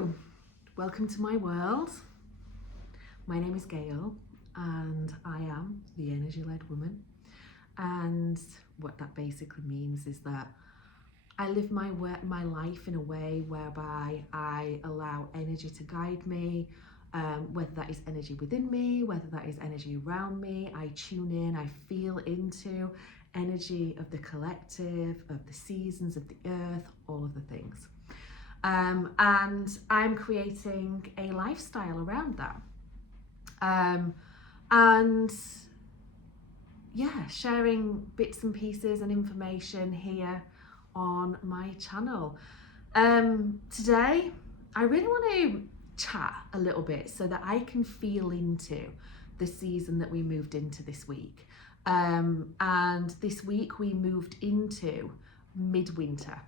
Hello, welcome to my world. My name is Gail and I am the energy-led woman, and what that basically means is that I live my life in a way whereby I allow energy to guide me, whether that is energy within me, whether that is energy around me. I tune in, I feel into energy of the collective, of the seasons, of the earth, all of the things. And I'm creating a lifestyle around that. And yeah, sharing bits and pieces and information here on my channel. Today, I really want to chat a little bit so that I can feel into the season that we moved into this week. And this week we moved into midwinter.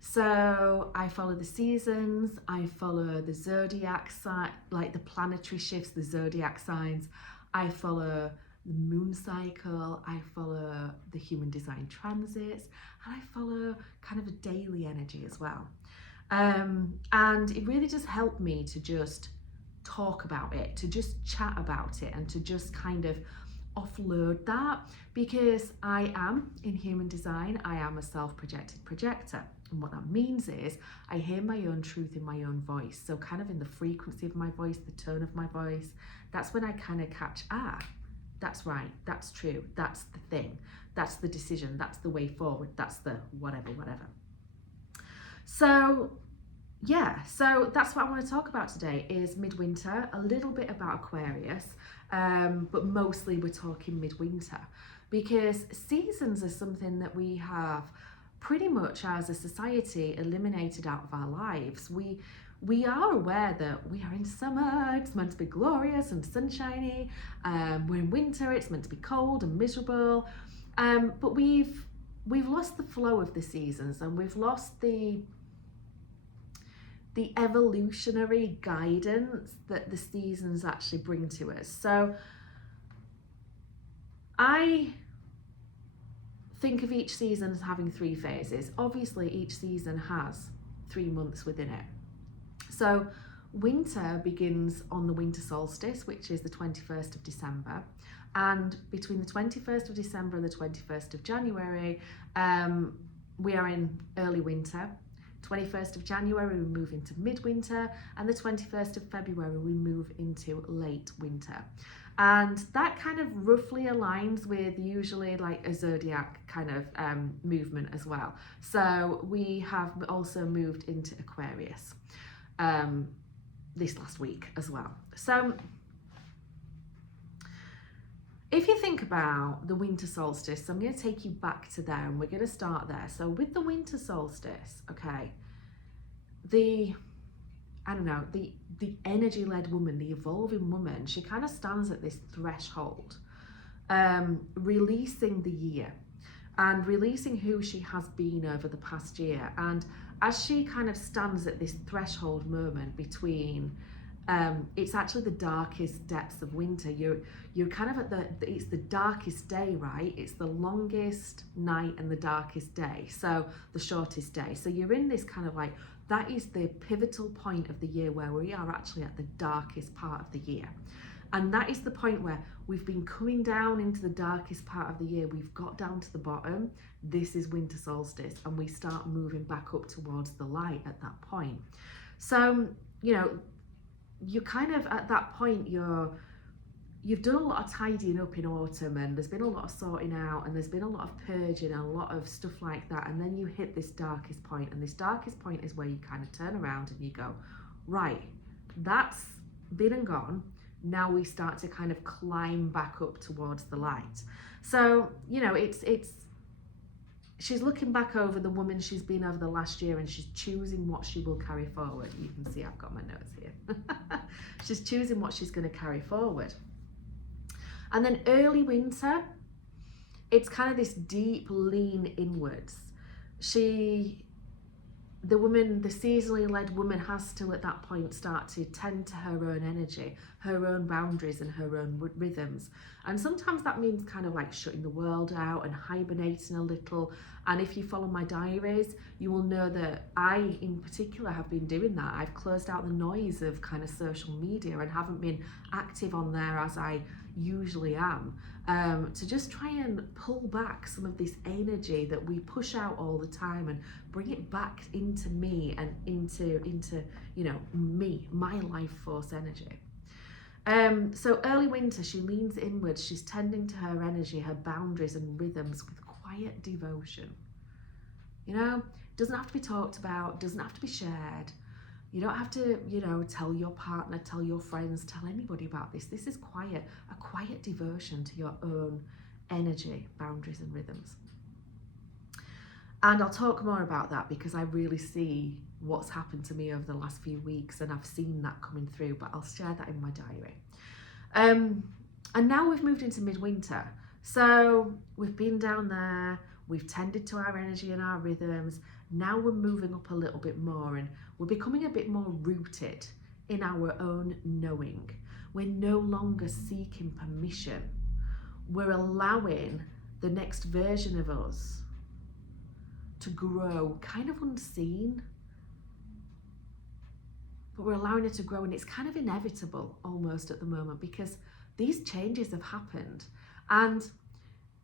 So I follow the seasons, I follow the zodiac sign, like the planetary shifts, the zodiac signs. I follow the moon cycle, I follow the human design transits, and I follow kind of a daily energy as well. And it really just helped me to just talk about it, to just chat about it, and to just kind of offload that, because I am in human design, I am a self-projected projector. And what that means is I hear my own truth in my own voice. So kind of in the frequency of my voice, the tone of my voice, that's when I kind of catch, that's right, that's true, that's the thing, that's the decision, that's the way forward, that's the whatever. So yeah, so that's what I want to talk about today, is midwinter, a little bit about Aquarius, but mostly we're talking midwinter, because seasons are something that we have pretty much as a society eliminated out of our lives. We are aware that we are in summer, it's meant to be glorious and sunshiny. We're in winter, it's meant to be cold and miserable. But we've lost the flow of the seasons, and we've lost the evolutionary guidance that the seasons actually bring to us. So I think of each season as having 3 phases. Obviously, each season has 3 months within it. So winter begins on the winter solstice, which is the 21st of December. And between the 21st of December and the 21st of January, we are in early winter. 21st of January, we move into midwinter, and the 21st of February, we move into late winter. And that kind of roughly aligns with usually like a zodiac kind of movement as well. So we have also moved into Aquarius this last week as well. So if you think about the winter solstice, I'm going to take you back to there, and we're going to start there. So with the winter solstice, okay, the energy-led woman, the evolving woman, she kind of stands at this threshold, releasing the year and releasing who she has been over the past year. And as she kind of stands at this threshold moment between, it's actually the darkest depths of winter. You're kind of at it's the darkest day, right? It's the longest night and the darkest day, so the shortest day. So you're in this kind of like, that is the pivotal point of the year where we are actually at the darkest part of the year. And that is the point where we've been coming down into the darkest part of the year. We've got down to the bottom. This is winter solstice, and we start moving back up towards the light at that point. So, you know, you're kind of at that point, you've done a lot of tidying up in autumn, and there's been a lot of sorting out, and there's been a lot of purging and a lot of stuff like that. And then you hit this darkest point, and this darkest point is where you kind of turn around and you go, right, that's been and gone. Now we start to kind of climb back up towards the light. So, you know, she's looking back over the woman she's been over the last year, and she's choosing what she will carry forward. You can see I've got my notes here. She's choosing what she's going to carry forward. And then early winter, it's kind of this deep lean inwards. The the seasonally led woman has to at that point start to tend to her own energy, her own boundaries and her own rhythms. And sometimes that means kind of like shutting the world out and hibernating a little. And if you follow my diaries, you will know that I in particular have been doing that. I've closed out the noise of kind of social media and haven't been active on there as I usually am, to just try and pull back some of this energy that we push out all the time and bring it back into me and into you know, me, my life force energy. So early winter, she leans inwards, she's tending to her energy, her boundaries and rhythms with quiet devotion. You know, doesn't have to be talked about, doesn't have to be shared. You don't have to, you know, tell your partner, tell your friends, tell anybody about this. This is quiet, a quiet devotion to your own energy, boundaries and rhythms. And I'll talk more about that because I really see what's happened to me over the last few weeks and I've seen that coming through, but I'll share that in my diary. And now we've moved into midwinter. So we've been down there, we've tended to our energy and our rhythms. Now we're moving up a little bit more and we're becoming a bit more rooted in our own knowing. We're no longer seeking permission. We're allowing the next version of us to grow kind of unseen, but we're allowing it to grow, and it's kind of inevitable almost at the moment because these changes have happened. And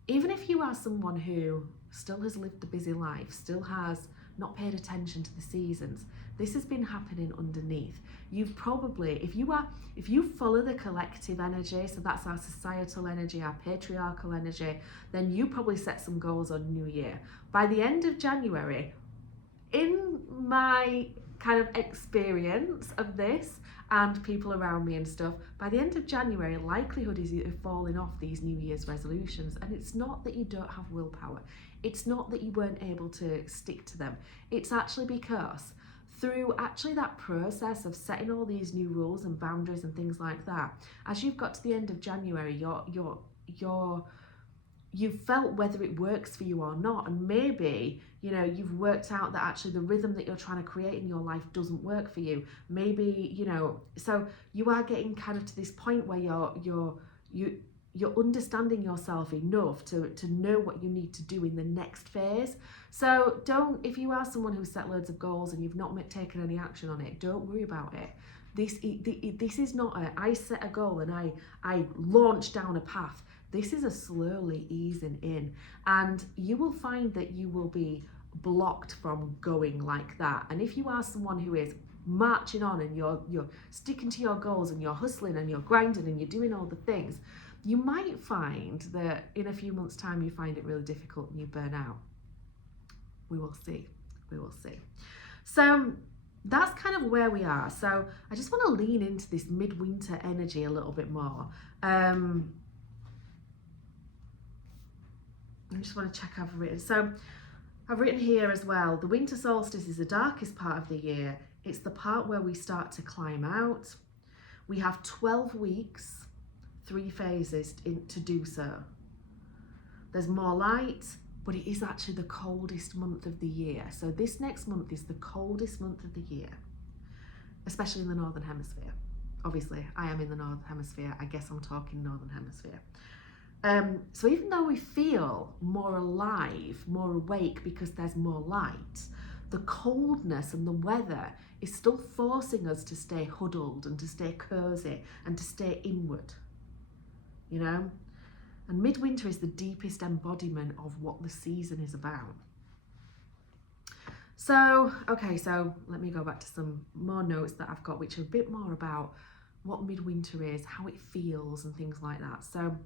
even if you are someone who still has lived a busy life, still has not paid attention to the seasons, this has been happening underneath. You've probably, if you follow the collective energy, so that's our societal energy, our patriarchal energy, then you probably set some goals on New Year. By the end of January, in my kind of experience of this and people around me and stuff, by the end of January, likelihood is you're falling off these New Year's resolutions. And it's not that you don't have willpower. It's not that you weren't able to stick to them. It's actually because through actually that process of setting all these new rules and boundaries and things like that, as you've got to the end of January, you've felt whether it works for you or not, and maybe, you know, you've worked out that actually the rhythm that you're trying to create in your life doesn't work for you. Maybe, you know, so you are getting kind of to this point where you're understanding yourself enough to know what you need to do in the next phase. So don't, if you are someone who's set loads of goals and you've not taken any action on it, don't worry about it. This is not I set a goal and I launch down a path. This is a slowly easing in, and you will find that you will be blocked from going like that. And if you are someone who is marching on and you're sticking to your goals and you're hustling and you're grinding and you're doing all the things, you might find that in a few months' time you find it really difficult and you burn out. We will see. We will see. So that's kind of where we are. So I just want to lean into this midwinter energy a little bit more. I just want to check I've written. So I've written here as well, the winter solstice is the darkest part of the year. It's the part where we start to climb out. We have 12 weeks, 3 phases to do so. There's more light, but it is actually the coldest month of the year. So this next month is the coldest month of the year, especially in the Northern Hemisphere. Obviously, I am in the Northern Hemisphere. I guess I'm talking Northern Hemisphere. So even though we feel more alive, more awake because there's more light, the coldness and the weather is still forcing us to stay huddled and to stay cozy and to stay inward, you know? And midwinter is the deepest embodiment of what the season is about. So, okay, so let me go back to some more notes that I've got, which are a bit more about what midwinter is, how it feels and things like that. So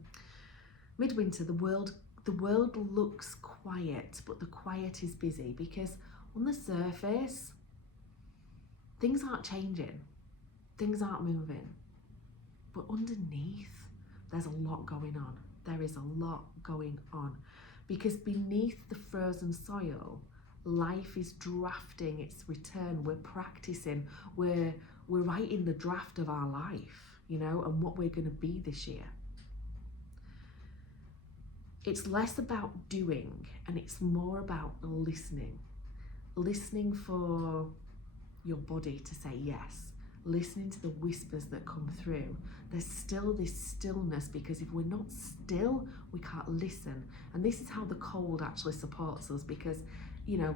midwinter, the world looks quiet, but the quiet is busy because on the surface, things aren't changing, things aren't moving, but underneath, there's a lot going on. There is a lot going on because beneath the frozen soil, life is drafting its return. We're practicing, we're writing the draft of our life, you know, and what we're going to be this year. It's less about doing and it's more about listening listening for your body to say yes, listening to the whispers that come through. There's still this stillness, because if we're not still, we can't listen. And this is how the cold actually supports us, because, you know,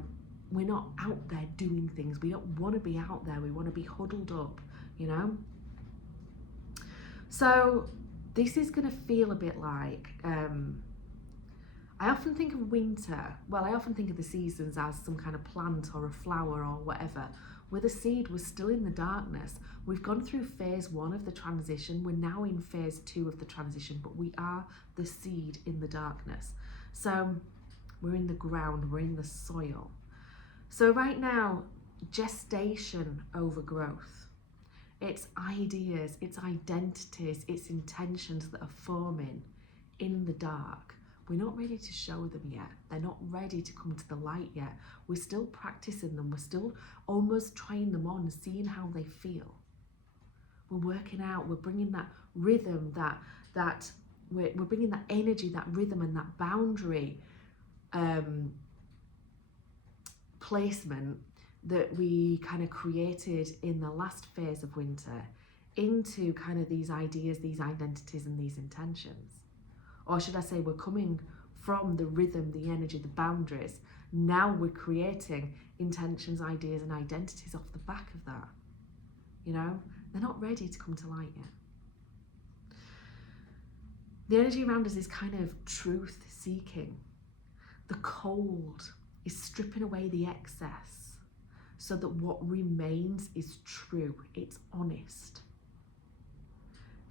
we're not out there doing things. We don't want to be out there. We want to be huddled up, you know. So this is going to feel a bit like, I often think of winter, well, I often think of the seasons as some kind of plant or a flower or whatever, where the seed was still in the darkness. We've gone through phase 1 of the transition. We're now in phase 2 of the transition, but we are the seed in the darkness. So we're in the ground, we're in the soil. So right now, gestation over growth. It's ideas, it's identities, it's intentions that are forming in the dark. We're not ready to show them yet. They're not ready to come to the light yet. We're still practicing them. We're still almost trying them on, seeing how they feel. We're working out, we're bringing that rhythm, we're bringing that energy, that rhythm and that boundary placement that we kind of created in the last phase of winter into kind of these ideas, these identities and these intentions. Or should I say, we're coming from the rhythm, the energy, the boundaries. Now we're creating intentions, ideas and identities off the back of that. You know, they're not ready to come to light yet. The energy around us is kind of truth seeking. The cold is stripping away the excess so that what remains is true, it's honest.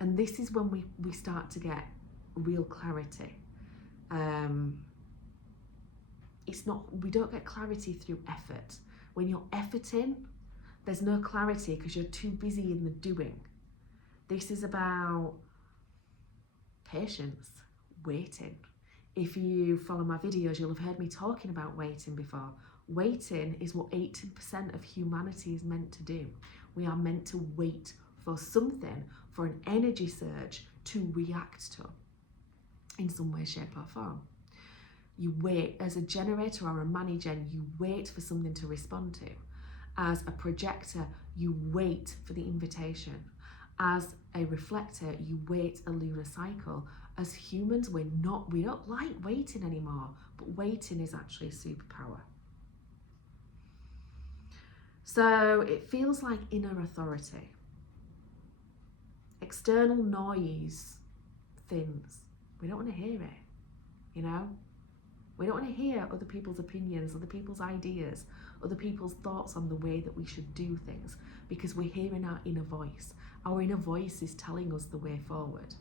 And this is when we start to get real clarity. We don't get clarity through effort. When you're efforting, there's no clarity because you're too busy in the doing. This is about patience, waiting. If you follow my videos, you'll have heard me talking about waiting before. Waiting is what 18% of humanity is meant to do. We are meant to wait for something, for an energy surge to react to in some way, shape or form. You wait as a generator or a mani-gen, you wait for something to respond to. As a projector, you wait for the invitation. As a reflector, you wait a lunar cycle. As humans, we don't like waiting anymore, but waiting is actually a superpower. So it feels like inner authority. External noise thins. We don't want to hear it, you know? We don't want to hear other people's opinions, other people's ideas, other people's thoughts on the way that we should do things, because we're hearing our inner voice. Our inner voice is telling us the way forward.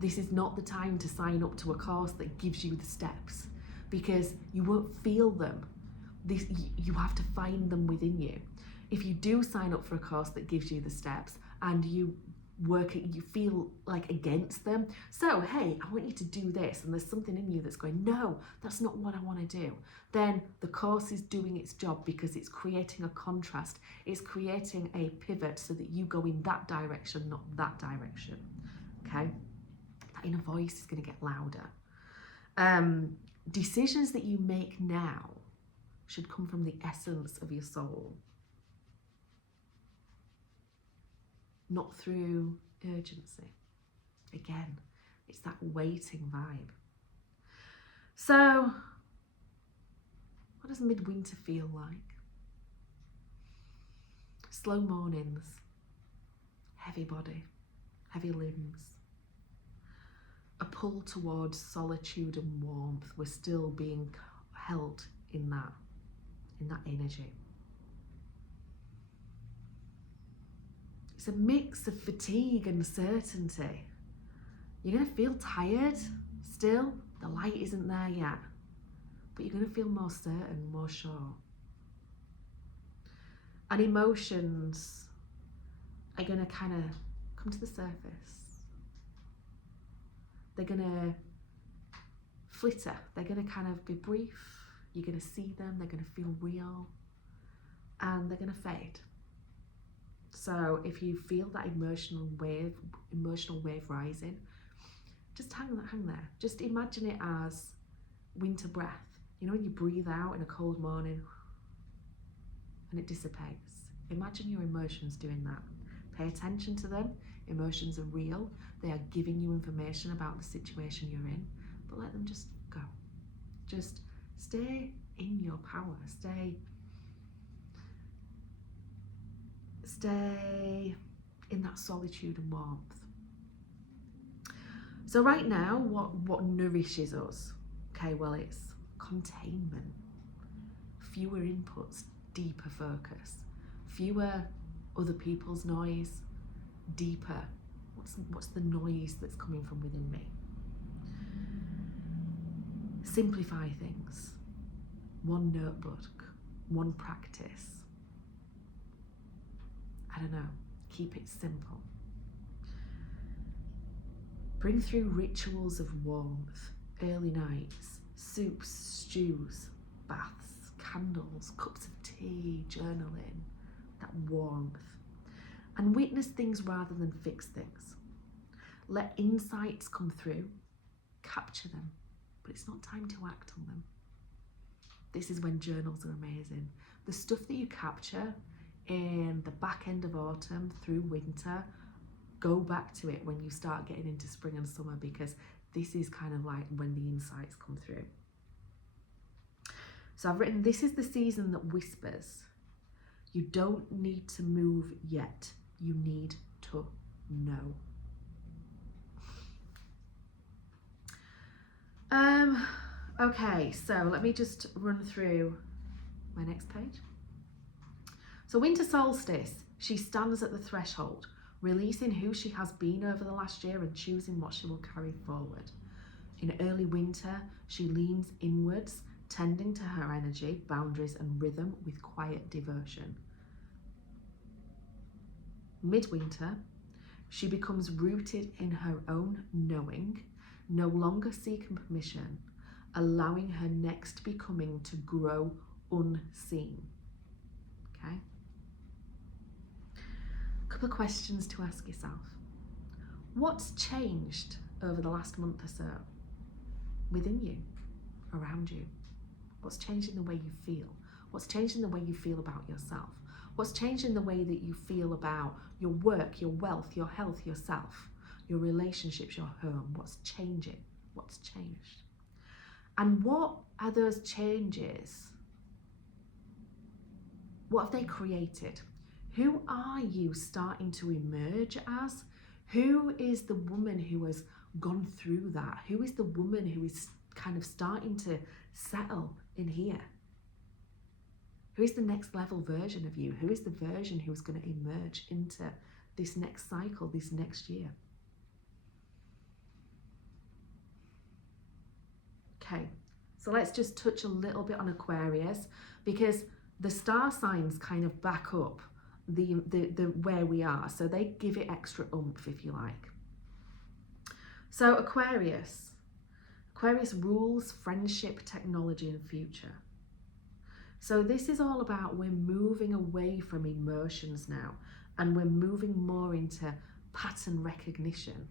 This is not the time to sign up to a course that gives you the steps, because you won't feel them. You have to find them within you. If you do sign up for a course that gives you the steps and you feel like against them, so hey, I want you to do this, and there's something in you that's going, no, that's not what I want to do, then the course is doing its job, because it's creating a contrast, it's creating a pivot so that you go in that direction, not that direction. Okay, that inner voice is going to get louder. Decisions that you make now should come from the essence of your soul, not through urgency. Again, it's that waiting vibe. So, what does midwinter feel like? Slow mornings, heavy body, heavy limbs, a pull towards solitude and warmth. We're still being held in that energy. It's a mix of fatigue and certainty. You're going to feel tired still. The light isn't there yet, but you're going to feel more certain, more sure. And emotions are going to kind of come to the surface. They're going to flitter. They're going to kind of be brief. You're going to see them. They're going to feel real. And they're going to fade. So if you feel that emotional wave rising, just hang there. Just imagine it as winter breath. You know, when you breathe out in a cold morning, and it dissipates. Imagine your emotions doing that. Pay attention to them. Emotions are real. They are giving you information about the situation you're in, but let them just go. Just stay in your power. Stay in that solitude and warmth. So right now, what nourishes us? Okay, well, it's containment, fewer inputs, deeper focus, fewer other people's noise, deeper. What's the noise that's coming from within me? Simplify things. One notebook, one practice. I don't know, keep it simple. Bring through rituals of warmth, early nights, soups, stews, baths, candles, cups of tea, journaling, that warmth. And witness things rather than fix things. Let insights come through, capture them, but it's not time to act on them. This is when journals are amazing. The stuff that you capture in the back end of autumn through winter, go back to it when you start getting into spring and summer, because this is kind of like when the insights come through. So I've written, this is the season that whispers. You don't need to move yet. You need to know. Okay, so let me just run through my next page. So winter solstice, she stands at the threshold, releasing who she has been over the last year and choosing what she will carry forward. In early winter, she leans inwards, tending to her energy, boundaries and rhythm with quiet devotion. Midwinter, she becomes rooted in her own knowing, no longer seeking permission, allowing her next becoming to grow unseen. Okay? A couple of questions to ask yourself. What's changed over the last month or so within you, around you? What's changed in the way you feel? What's changed in the way you feel about yourself? What's changed in the way that you feel about your work, your wealth, your health, yourself, your relationships, your home? What's changing? What's changed? And what are those changes? What have they created? Who are you starting to emerge as? Who is the woman who has gone through that? Who is the woman who is kind of starting to settle in here? Who is the next level version of you? Who is the version who's going to emerge into this next cycle, this next year? Okay, so let's just touch a little bit on Aquarius, because the star signs kind of back up the where we are, so they give it extra oomph, if you like. So Aquarius rules friendship, technology and future. So this is all about, we're moving away from emotions now, and we're moving more into pattern recognition.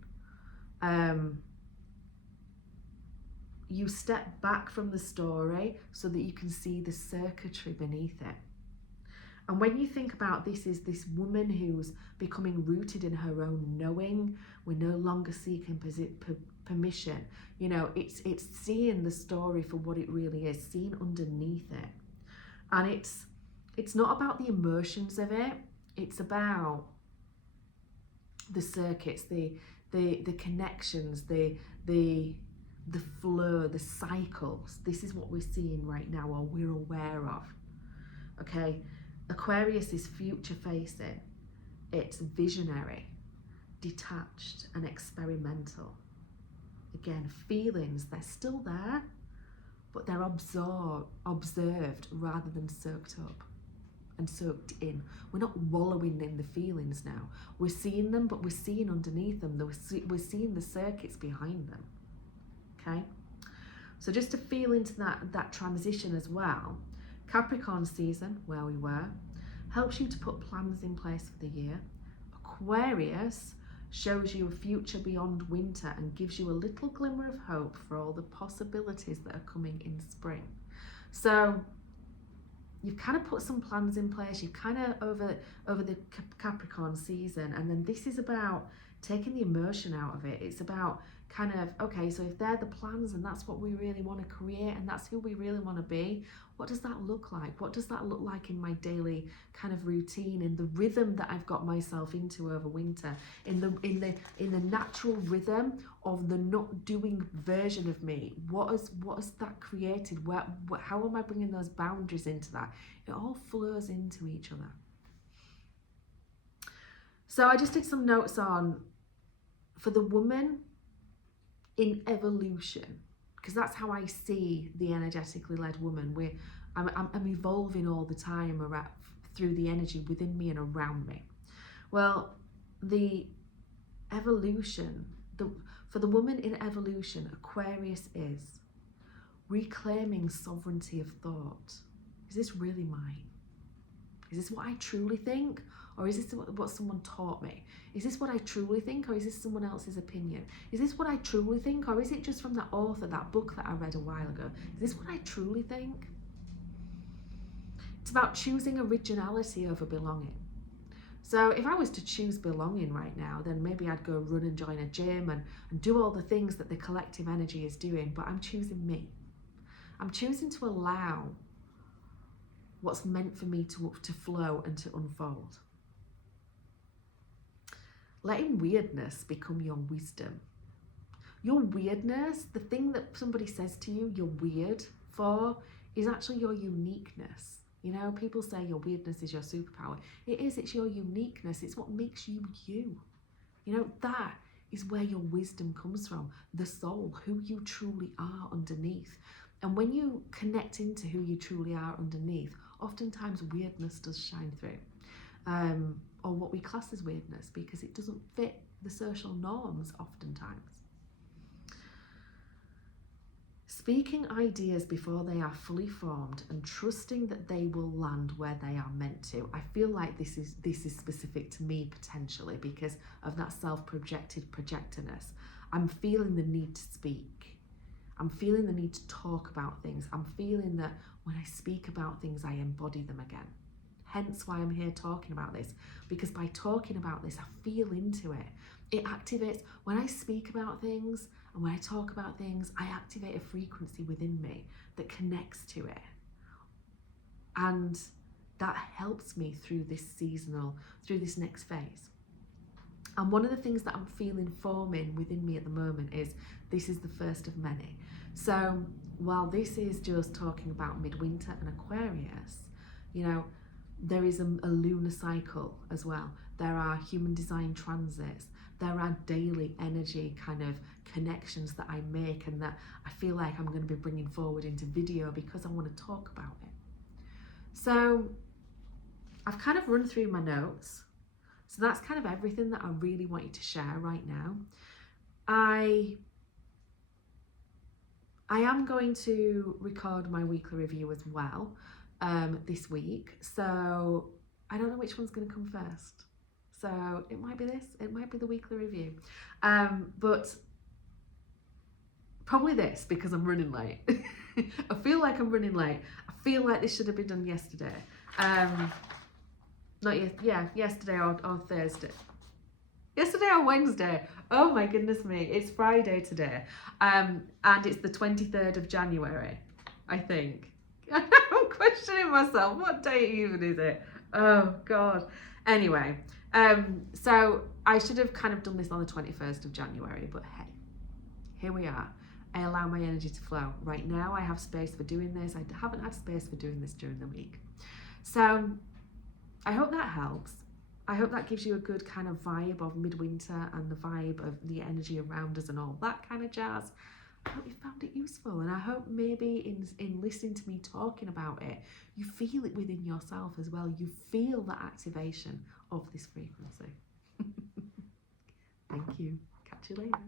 You step back from the story so that you can see the circuitry beneath it. And when you think about this, is this woman who's becoming rooted in her own knowing, we're no longer seeking permission. You know, it's seeing the story for what it really is, seeing underneath it. And it's not about the emotions of it, it's about the circuits, the connections, the flow, the cycles. This is what we're seeing right now, or we're aware of. Okay, Aquarius is future facing, it's visionary, detached and experimental. Again, feelings, they're still there, but they're observed rather than soaked up and soaked in. We're not wallowing in the feelings now. We're seeing them, but we're seeing underneath them. We're seeing the circuits behind them. Okay, so just to feel into that transition as well, Capricorn season, where we were, helps you to put plans in place for the year. Aquarius shows you a future beyond winter and gives you a little glimmer of hope for all the possibilities that are coming in spring. So you've kind of put some plans in place. You've kind of over the Capricorn season, and then this is about taking the emotion out of it. It's about kind of, okay, so if they're the plans and that's what we really want to create and that's who we really want to be, what does that look like? What does that look like in my daily kind of routine, in the rhythm that I've got myself into over winter, in the natural rhythm of the not doing version of me? What has that created? How am I bringing those boundaries into that? It all flows into each other. So I just did some notes on, for the woman in evolution, because that's how I see the energetically led woman. I'm evolving all the time through the energy within me and around me. Well, the evolution, for the woman in evolution, Aquarius is reclaiming sovereignty of thought. Is this really mine? Is this what I truly think? Or is this what someone taught me? Is this what I truly think, or is this someone else's opinion? Is this what I truly think, or is it just from that author, that book that I read a while ago? Is this what I truly think? It's about choosing originality over belonging. So if I was to choose belonging right now, then maybe I'd go run and join a gym and do all the things that the collective energy is doing, but I'm choosing me. I'm choosing to allow what's meant for me to flow and to unfold. Letting weirdness become your wisdom. Your weirdness, the thing that somebody says to you you're weird for, is actually your uniqueness. You know, people say your weirdness is your superpower. It is, it's your uniqueness. It's what makes you you. You know, that is where your wisdom comes from. The soul, who you truly are underneath. And when you connect into who you truly are underneath, oftentimes weirdness does shine through. Or what we class as weirdness, because it doesn't fit the social norms oftentimes. Speaking ideas before they are fully formed and trusting that they will land where they are meant to. I feel like this is specific to me potentially because of that self-projected projectorness. I'm feeling the need to speak. I'm feeling the need to talk about things. I'm feeling that when I speak about things, I embody them again. Hence why I'm here talking about this, because by talking about this, I feel into it. It activates, when I speak about things and when I talk about things, I activate a frequency within me that connects to it. And that helps me through this next phase. And one of the things that I'm feeling forming within me at the moment is, this is the first of many. So while this is just talking about midwinter and Aquarius, you know, there is a lunar cycle as well. There are human design transits. There are daily energy kind of connections that I make and that I feel like I'm going to be bringing forward into video because I want to talk about it. So I've kind of run through my notes. So that's kind of everything that I really want you to share right now. I am going to record my weekly review as well this week. So I don't know which one's going to come first. So it might be this, it might be the weekly review. But probably this, because I'm running late. I feel like I'm running late. I feel like this should have been done yesterday. Yesterday or Thursday. Yesterday or Wednesday. Oh my goodness me, it's Friday today. And it's the 23rd of January, I think. I'm questioning myself, what date even is it? Oh God. Anyway, so I should have kind of done this on the 21st of January, but hey, here we are. I allow my energy to flow. Right now I have space for doing this. I haven't had space for doing this during the week. So I hope that helps. I hope that gives you a good kind of vibe of midwinter and the vibe of the energy around us and all that kind of jazz. I hope you found it useful, and I hope maybe in listening to me talking about it, you feel it within yourself as well. You feel the activation of this frequency. Thank you. Catch you later.